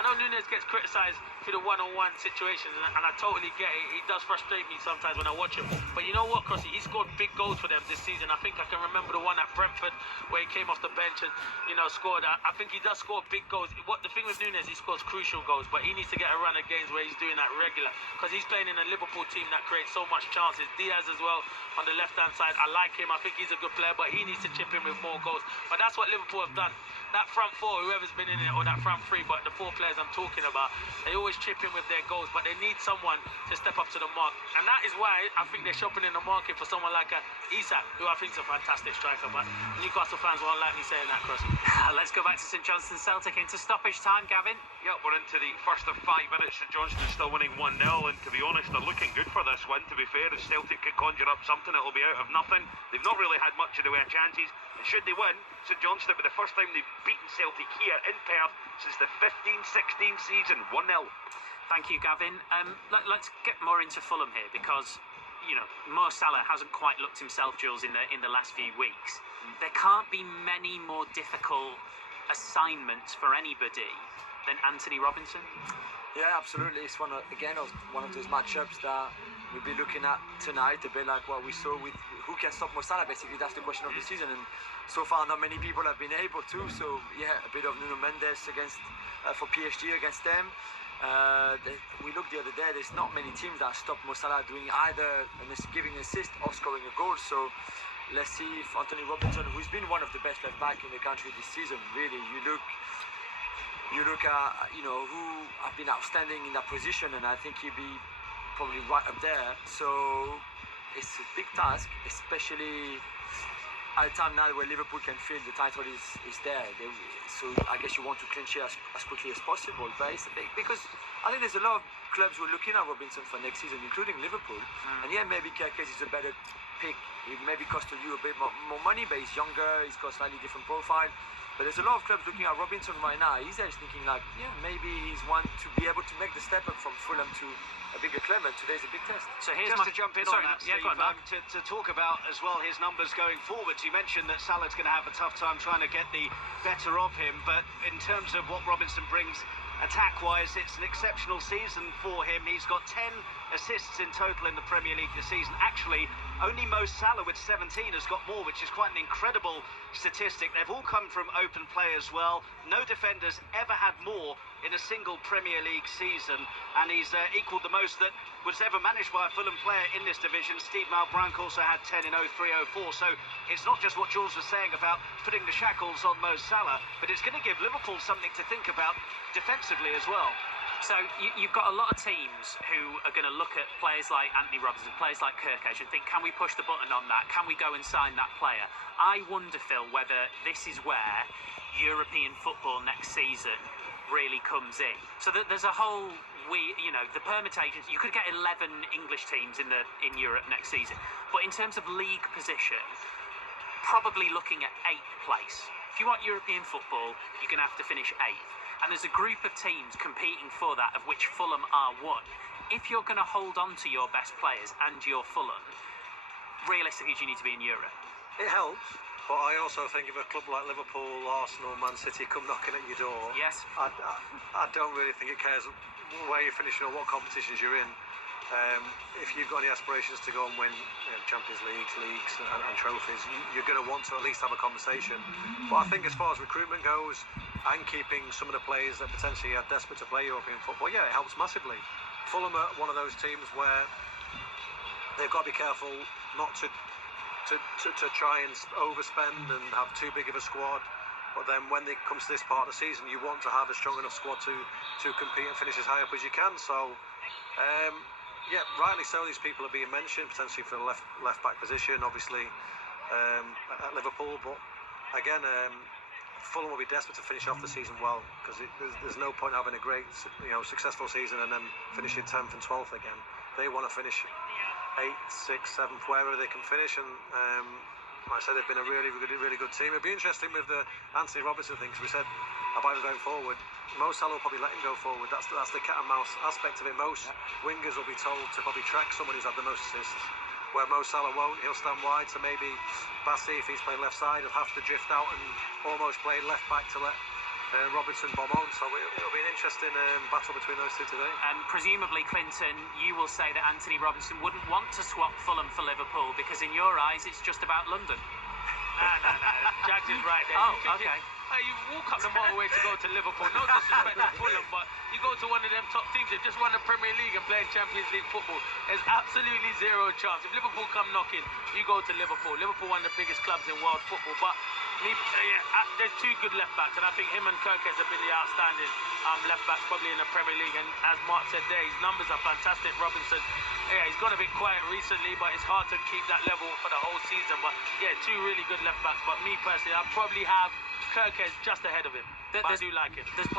I know Nunes gets criticised for the one-on-one situations, and I totally get it. He does frustrate me sometimes when I watch him. But you know what, Crossy? He scored big goals for them this season. I think I can remember the one at Brentford where he came off the bench and, scored. I think he does score big goals. The thing with Nunes, he scores crucial goals, but he needs to get a run of games where he's doing that regular, because he's playing in a Liverpool team that creates so much chances. Diaz as well on the left-hand side. I like him. I think he's a good player, but he needs to chip in with more goals. But that's what Liverpool have done. That front four, whoever's been in it, or that front three, but the four players I'm talking about, they always chip in with their goals, but they need someone to step up to the mark. And that is why I think they're shopping in the market for someone like Isak, who I think is a fantastic striker. But Newcastle fans won't like me saying that, Cross. Let's go back to St Johnstone Celtic into stoppage time, Gavin. Yep, we're into the first of 5 minutes. St Johnstone still winning 1-0, and to be honest, they're looking good for this win. To be fair, if Celtic can conjure up something, it'll be out of nothing. They've not really had much in the way of chances, and should they win, St Johnstone will be the first time they've beaten Celtic here in Perth since the 15-16 season, 1-0. Thank you, Gavin. Let's get more into Fulham here, because Mo Salah hasn't quite looked himself, Jules, in the last few weeks. There can't be many more difficult assignments for anybody than Anthony Robinson. Yeah, absolutely. It's one of those matchups that we'll be looking at tonight, a bit like what we saw with who can stop Mo Salah. Basically, that's the question of the season, and so far not many people have been able to. So yeah, a bit of Nuno Mendes for PSG against them. We looked the other day, there's not many teams that stop Mo Salah doing either giving an assist or scoring a goal. So let's see if Anthony Robinson, who's been one of the best left back in the country this season, really, you look at who have been outstanding in that position, and I think he'll be probably right up there. So it's a big task, especially at a time now where Liverpool can feel the title is there. So I guess you want to clinch it as quickly as possible. But it's big, because I think there's a lot of clubs who are looking at Robinson for next season, including Liverpool. And yeah, maybe Kerkez is a better pick. It maybe costed you a bit more money, but he's younger, he's got a slightly different profile. But there's a lot of clubs looking at Robinson right now. He's just thinking like, yeah, maybe he's one to be able to make the step up from Fulham to a bigger club, and today's a big test. So here's to jump in on that, Steve, to talk about as well his numbers going forwards. You mentioned that Salah's going to have a tough time trying to get the better of him, but in terms of what Robinson brings attack-wise, it's an exceptional season for him. He's got 10 assists in total in the Premier League this season. Actually, only Mo Salah with 17 has got more, which is quite an incredible statistic. They've all come from open play as well. No defenders ever had more in a single Premier League season, and he's equalled the most that was ever managed by a Fulham player in this division. Steve Malbranque also had 10 in 03-04, so it's not just what Jules was saying about putting the shackles on Mo Salah, but it's going to give Liverpool something to think about defensively as well. So you've got a lot of teams who are going to look at players like Anthony Robinson, players like Kerkez, and think, can we push the button on that? Can we go and sign that player? I wonder, Phil, whether this is where European football next season really comes in. So that there's a whole, the permutations. You could get 11 English teams in Europe next season, but in terms of league position, probably looking at 8th place. If you want European football, you're going to have to finish 8th. And there's a group of teams competing for that, of which Fulham are one. If you're going to hold on to your best players and your Fulham, realistically, you need to be in Europe. It helps, but I also think if a club like Liverpool, Arsenal, Man City come knocking at your door, yes, I don't really think it cares where you're finishing or what competitions you're in. If you've got any aspirations to go and win Champions leagues and trophies, you're going to want to at least have a conversation. But I think as far as recruitment goes, and keeping some of the players that potentially are desperate to play European football, yeah, it helps massively. Fulham are one of those teams where they've got to be careful not to try and overspend and have too big of a squad. But then when it comes to this part of the season, you want to have a strong enough squad to compete and finish as high up as you can. So yeah, rightly so, these people are being mentioned potentially for the left back position, obviously at Liverpool. But again, Fulham will be desperate to finish off the season well, because there's no point having a great, successful season and then finishing 10th and 12th again. They want to finish 8th, 6th, 7th, wherever they can finish, and like I said, they've been a really good team. It'd be interesting with the Anthony Robinson thing, because we said about him going forward. Mo Salah will probably let him go forward. That's the cat and mouse aspect of it. Most wingers will be told to probably track someone who's had the most assists, where Mo Salah won't. He'll stand wide, so maybe Bassi, if he's playing left side, will have to drift out and almost play left back to let Robinson bomb on. So it'll be an interesting interesting battle between those two today. Presumably, Clinton, you will say that Anthony Robinson wouldn't want to swap Fulham for Liverpool because in your eyes it's just about London. No. Jack is right there. Oh, okay. You walk up the motorway to go to Liverpool. No disrespect to Fulham, but you go to one of them top teams that just won the Premier League and playing Champions League football. There's absolutely zero chance. If Liverpool come knocking, you go to Liverpool. Liverpool one of the biggest clubs in world football. But there's two good left backs, and I think him and Kirkes have been the outstanding left backs probably in the Premier League. And as Mark said there, his numbers are fantastic. Robinson, he's gone a bit quiet recently, but it's hard to keep that level for the whole season. But yeah, two really good left backs. But me personally, I'd probably have Kirkes just ahead of him. But I do like him. There's players